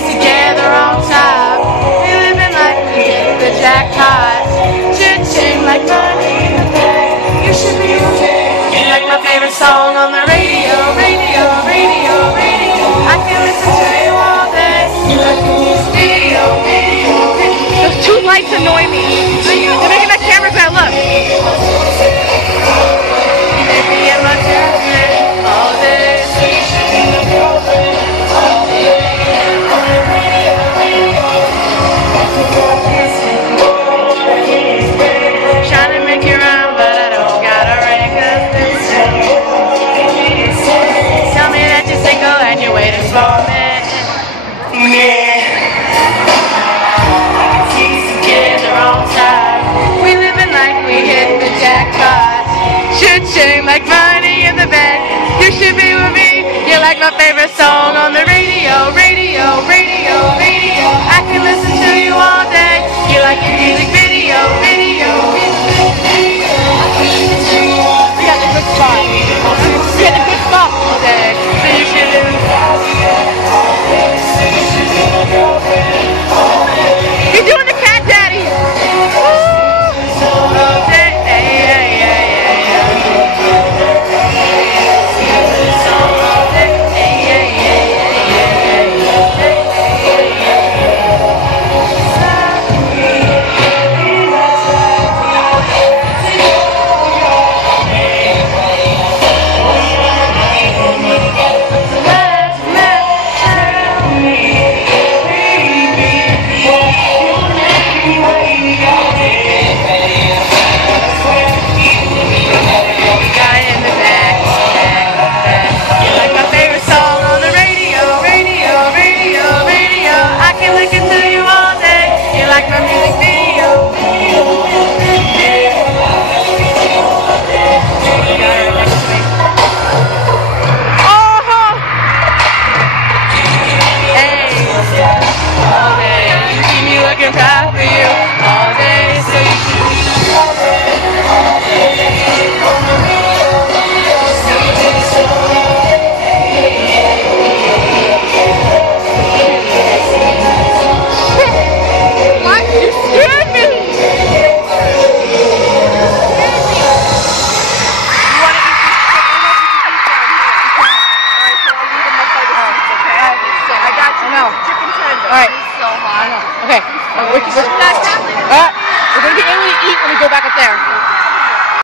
guys together on top. We living like we hit the jackpot. Cha-ching like money in the bag. You should be okay. You like my favorite song on the radio, radio, radio, radio. I can listen to you all day. You like the music video, video, video. Those two lights annoy me. They're making my camera go look. You may be in my judgment all day. Trying to make you rhyme, but I don't got a ring. Tell me that you're single and you're waiting for me. Together on time. We living like we hit the jackpot. Cha-ching like money in the bank. You should be with me. You're like my favorite song on the radio, radio, radio, radio. I can listen to you all day. You like your music.